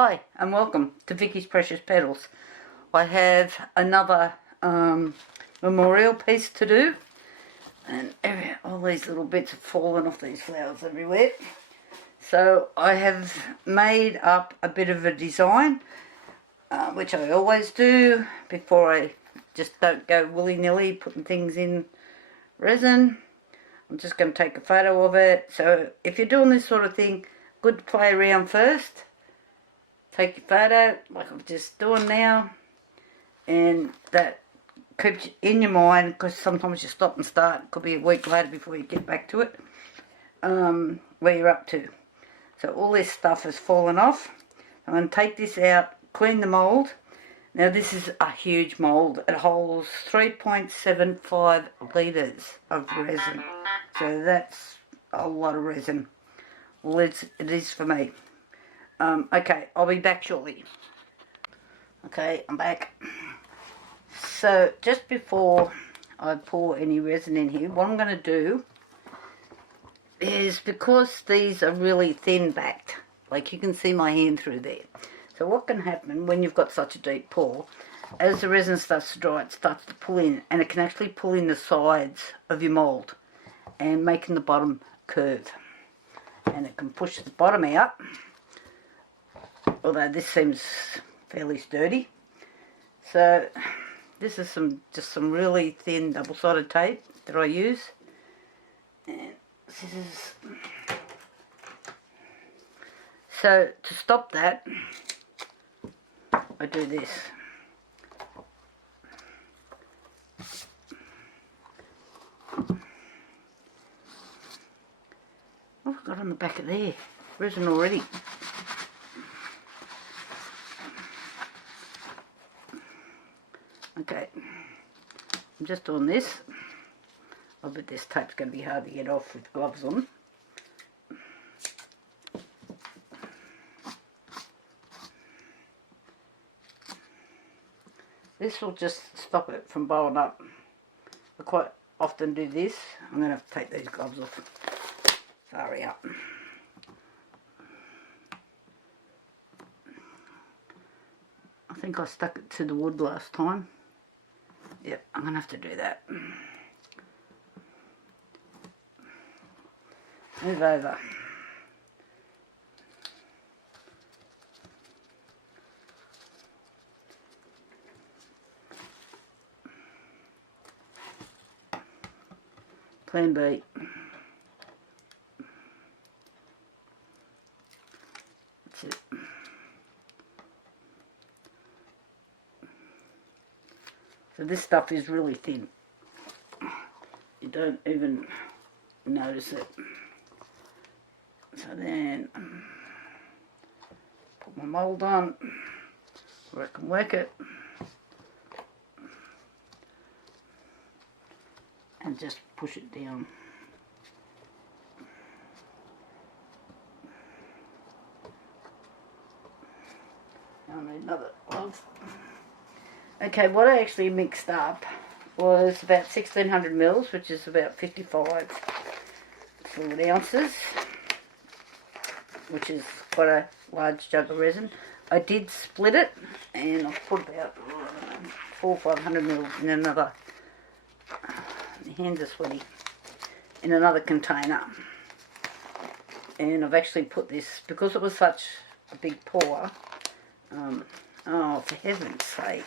Hi and welcome to Vicky's Precious Petals. I have another memorial piece to do, and all these little bits have fallen off these flowers everywhere. So I have made up a bit of a design, which I always do before I just don't go willy-nilly putting things in resin. I'm just going to take a photo of it. So if you're doing this sort of thing, good to play around first. Take your photo like I'm just doing now, and that keeps you in your mind, because sometimes you stop and start. It could be a week later before you get back to it, where you're up to. So all this stuff has fallen off. I'm going to take this out, clean the mould. Now this is a huge mould. It holds 3.75 litres of resin. So that's a lot of resin. Well, it is for me. Okay, I'll be back shortly. Okay, I'm back. So just before I pour any resin in here, what I'm going to do is, because these are really thin backed, like you can see my hand through there. So what can happen when you've got such a deep pour, as the resin starts to dry, it starts to pull in, and it can actually pull in the sides of your mould and making the bottom curve. And it can push the bottom out. Although this seems fairly sturdy. So this is just some really thin double-sided tape that I use, and scissors. So to stop that, I do this. What have I got on the back of there? Resin already. Okay, I'm just doing this. I bet this tape's going to be hard to get off with gloves on. This will just stop it from blowing up. I quite often do this. I'm going to have to take these gloves off. Sorry up. I think I stuck it to the wood last time. Yep, I'm going to have to do that. Move over. Plan B. That's it. So this stuff is really thin. You don't even notice it. So then put my mould on where I can work it, and just push it down. I need another glove. Okay, what I actually mixed up was about 1600 mils, which is about 55 fluid ounces, which is quite a large jug of resin. I did split it, and I've put about 400 or 500 mils in another, my hands are sweaty, in another container. And I've actually put this, because it was such a big pour, oh, for heaven's sake.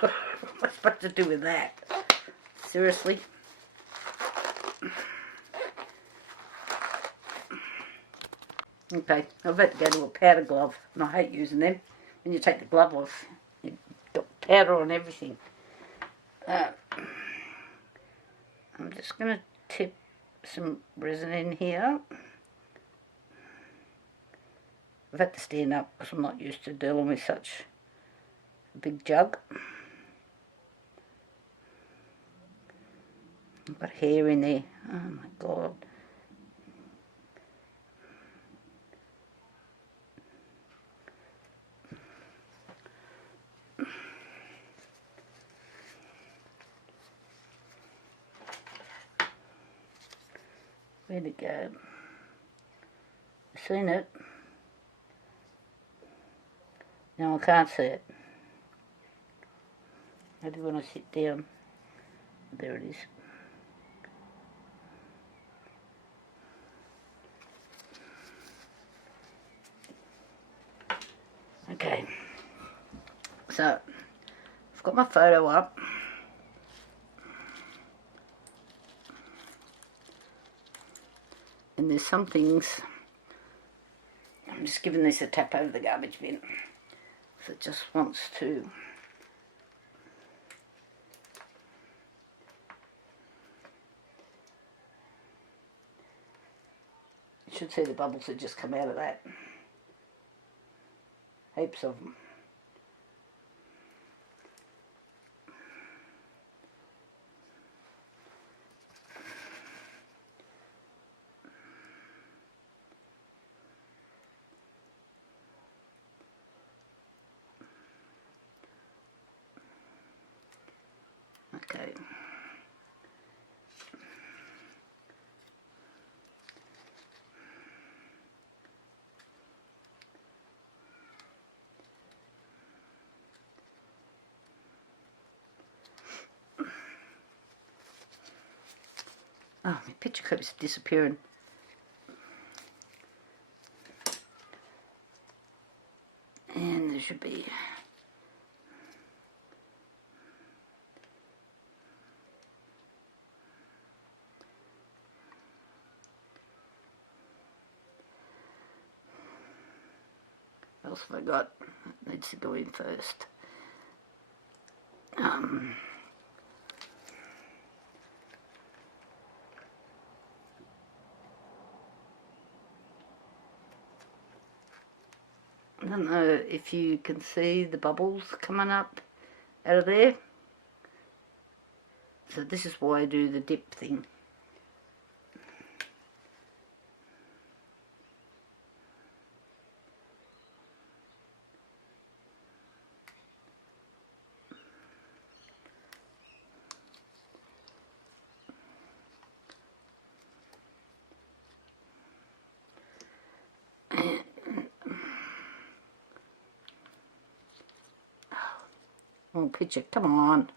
What am I supposed to do with that? Seriously? Okay, I've had to go to a powder glove, and I hate using them. When you take the glove off, you've got powder on everything. I'm just going to tip some resin in here. I've had to stand up because I'm not used to dealing with such a big jug. I've got hair in there. Oh my God. Where'd it go? Seen it. Now I can't see it. Maybe when I sit down. There it is. Okay. So, I've got my photo up. And there's some things, I'm just giving this a tap over the garbage bin. So it just wants to you should see the bubbles that just come out of that. Heaps of them. Okay. Oh, my picture keeps disappearing. And there should be what else have I got? It needs to go in first. I don't know if you can see the bubbles coming up out of there. So this is why I do the dip thing. Oh, picture, come on.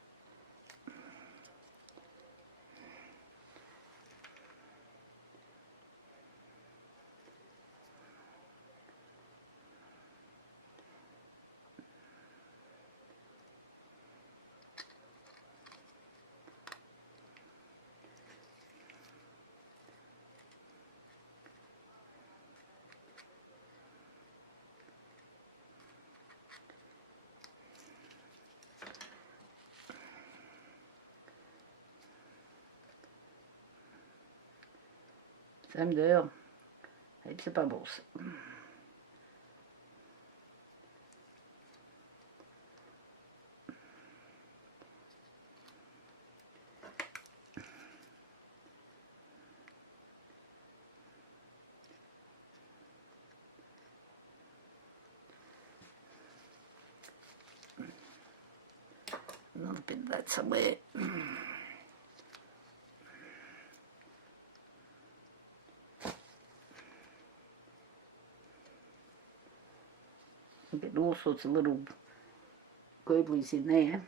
Same deal. Heaps of bubbles. Another bit of that somewhere. You get all sorts of little gooblies in there.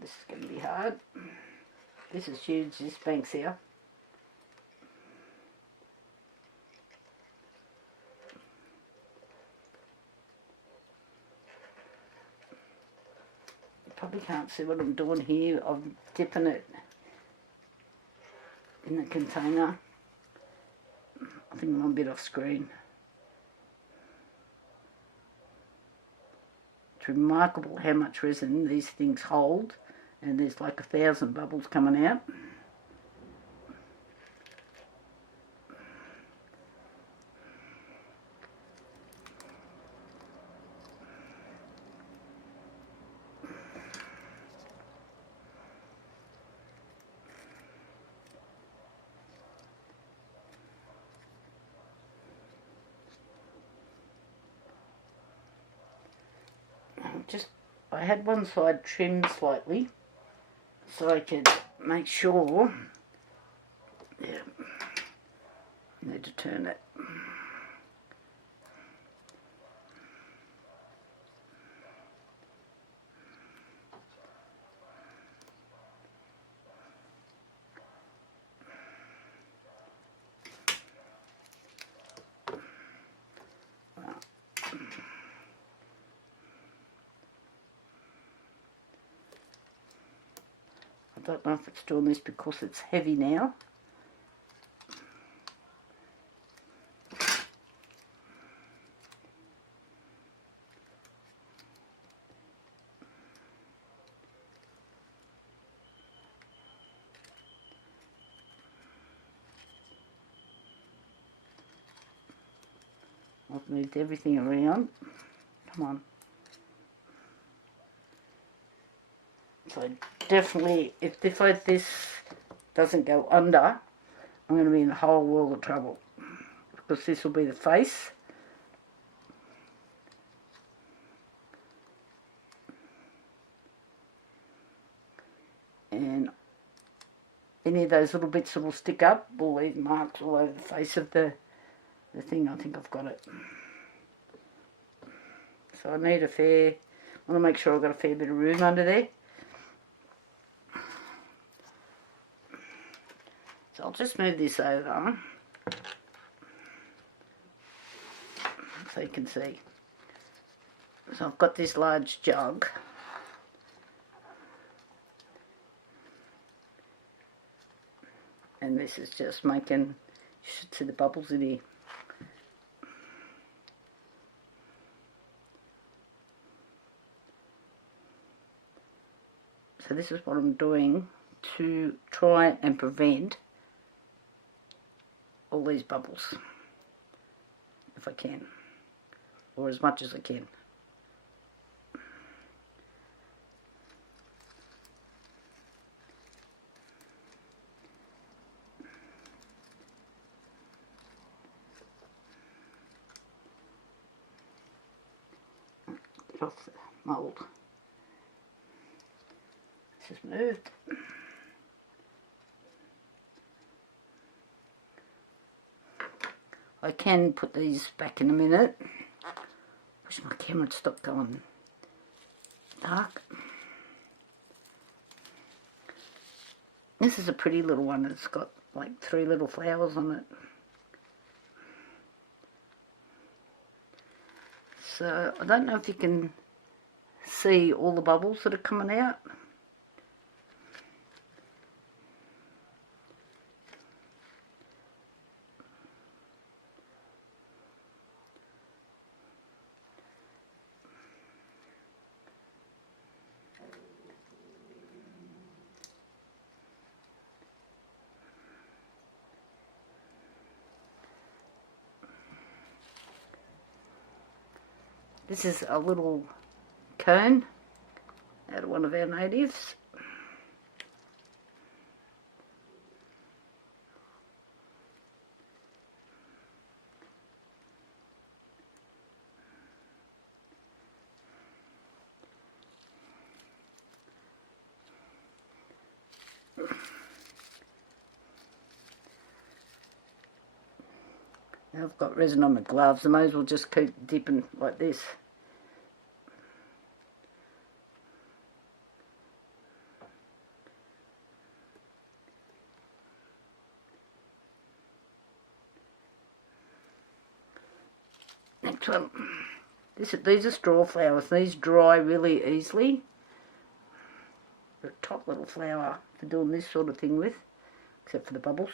This is going to be hard. This is huge, this bank's here. You probably can't see what I'm doing here. I'm dipping it in the container. I think I'm a bit off screen. It's remarkable how much resin these things hold, and there's like 1,000 bubbles coming out. I had one side trimmed slightly so I could make sure. Yeah, I need to turn it. I don't know if it's doing this because it's heavy now. I've moved everything around. Come on. So definitely, if this doesn't go under, I'm going to be in a whole world of trouble. Because this will be the face. And any of those little bits that will stick up will leave marks all over the face of the thing. I think I've got it. So I want to make sure I've got a fair bit of room under there. So I'll just move this over so you can see. So I've got this large jug. And this is just making, you should see the bubbles in here. So this is what I'm doing to try and prevent all these bubbles, if I can, or as much as I can. Get off the mould. This is moved. I can put these back in a minute. Wish my camera would stop going dark. This is a pretty little one. It's got like 3 little flowers on it. So I don't know if you can see all the bubbles that are coming out. This is a little cone out of one of our natives. Now I've got resin on my gloves, I may as well just keep dipping like this. Next one. These are straw flowers. These dry really easily. They're a top little flower for doing this sort of thing with, except for the bubbles.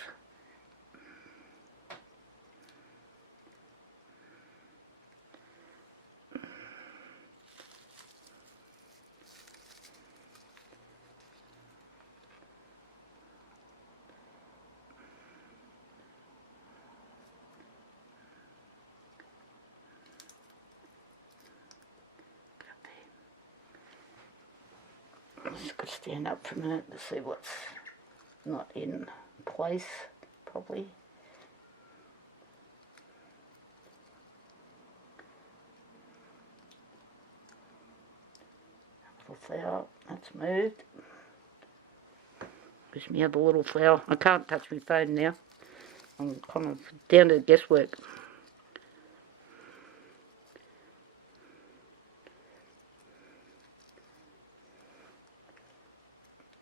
I'm just going to stand up for a minute to see what's not in place properly. Beautiful flower. That's moved. There's my other little flower. I can't touch my phone now. I'm kind of down to guesswork.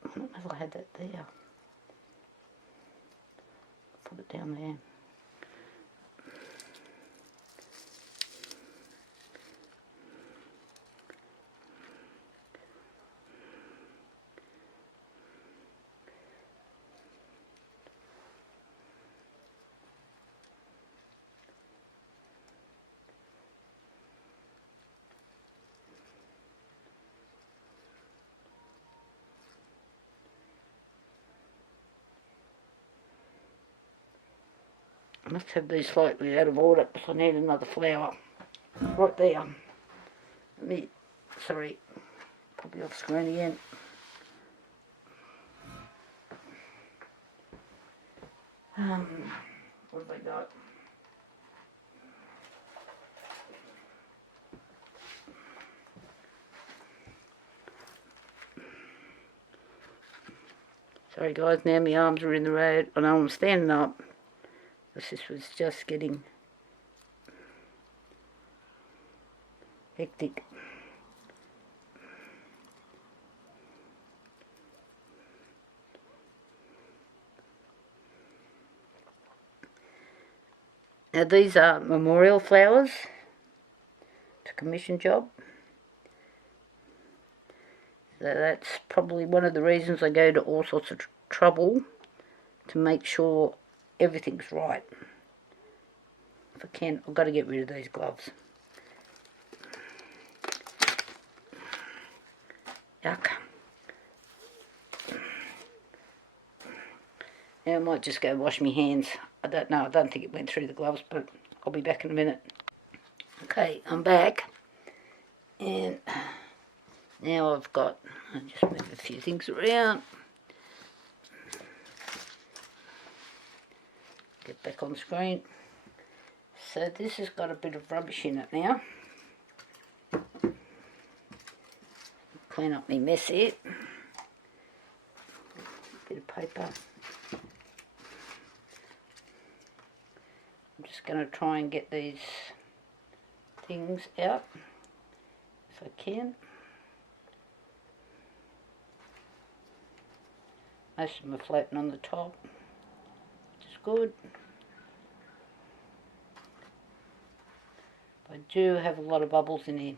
I don't know if I had that there. Put it down there. I must have these slightly out of order because I need another flower. Right there. Sorry, probably off screen again. What have I got? Sorry guys, now my arms are in the road. I know I'm standing up. This was just getting hectic. Now these are memorial flowers. It's a commission job. So that's probably one of the reasons I go to all sorts of trouble to make sure everything's right. If I can, I've got to get rid of these gloves. Yuck. Now I might just go wash my hands. I don't know, I don't think it went through the gloves, but I'll be back in a minute. Okay, I'm back. And now I'll just move a few things around. Get back on screen. So this has got a bit of rubbish in it now. Clean up my mess here. Bit of paper. I'm just going to try and get these things out if I can. Most of them are floating on the top, which is good. I do have a lot of bubbles in here.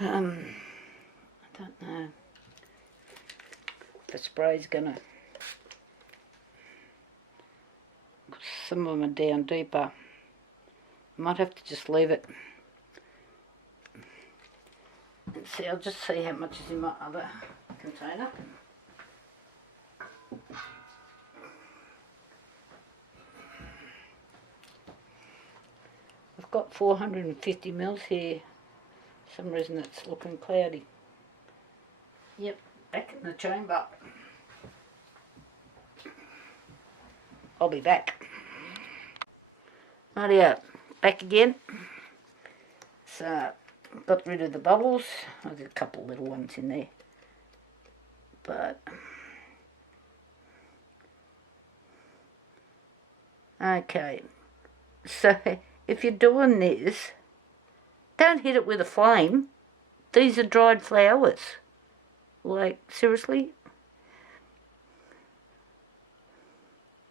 I don't know if the spray's gonna. Some of them are down deeper. I might have to just leave it. And see, I'll just see how much is in my other container. I've got 450 mils here. For some reason it's looking cloudy. Yep, back in the chamber. I'll be back. Rightio, back again. So, got rid of the bubbles. I've got a couple of little ones in there. But, okay. So, if you're doing this, don't hit it with a flame. These are dried flowers. Like, seriously?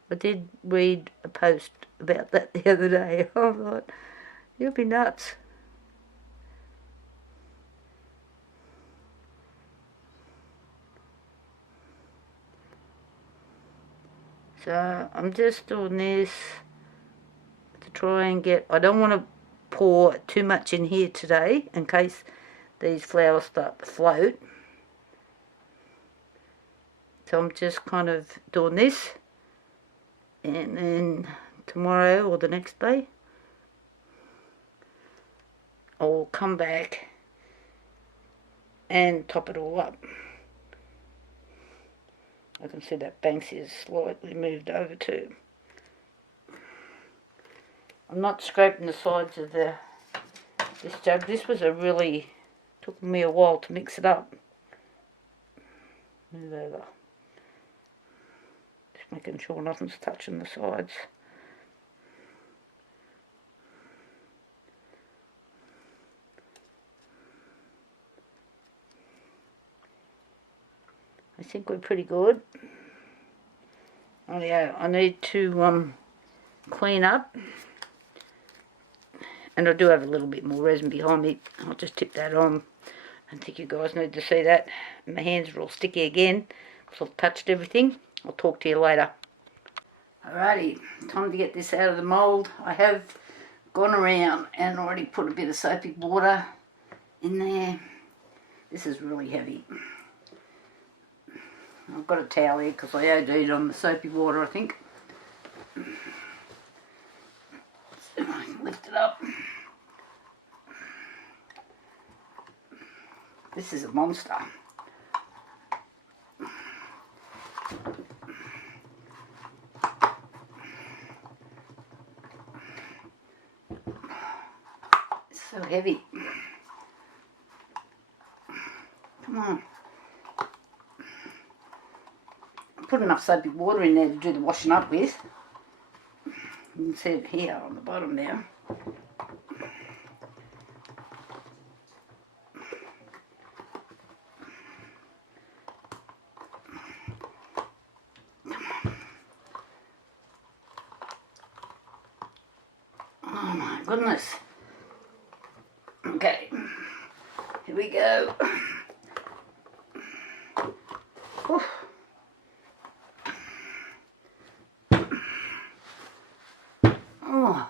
I did read a post about that the other day. I thought, you'll be nuts. So I'm just doing this to try and get, I don't want to pour too much in here today in case these flowers start to float. So I'm just kind of doing this, and then tomorrow or the next day I'll come back and top it all up. I can see that Banksy is slightly moved over too. I'm not scraping the sides of this jug. This was took me a while to mix it up. Move over. Just making sure nothing's touching the sides. I think we're pretty good. Oh yeah, I need to clean up. And I do have a little bit more resin behind me. I'll just tip that on. I think you guys need to see that. My hands are all sticky again because I've touched everything. I'll talk to you later. Alrighty, time to get this out of the mould. I have gone around and already put a bit of soapy water in there. This is really heavy. I've got a towel here because I OD'd on the soapy water, I think. So I can lift it up. This is a monster. It's so heavy. Come on. Put enough soapy water in there to do the washing up with. You can see it here on the bottom there. Oh my goodness. Okay, here we go. Oof. Oh,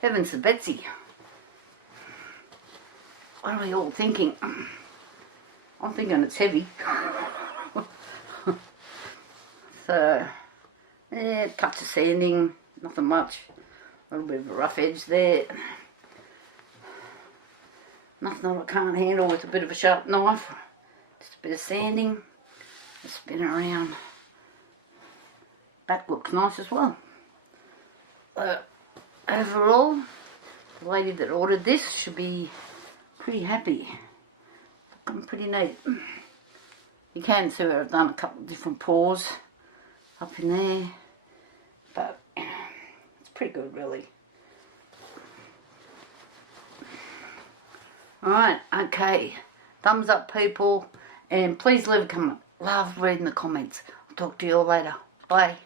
heavens to Betsy. What are we all thinking? I'm thinking it's heavy. So, yeah, touch of sanding, nothing much. A little bit of a rough edge there. Nothing I can't handle with a bit of a sharp knife. Just a bit of sanding. Just spin it around. Back looks nice as well. Overall, the lady that ordered this should be pretty happy. Looking pretty neat. You can see where I've done a couple of different pours up in there, but it's pretty good really. Alright, okay. Thumbs up people, and please leave a comment. Love reading the comments. I'll talk to you all later. Bye.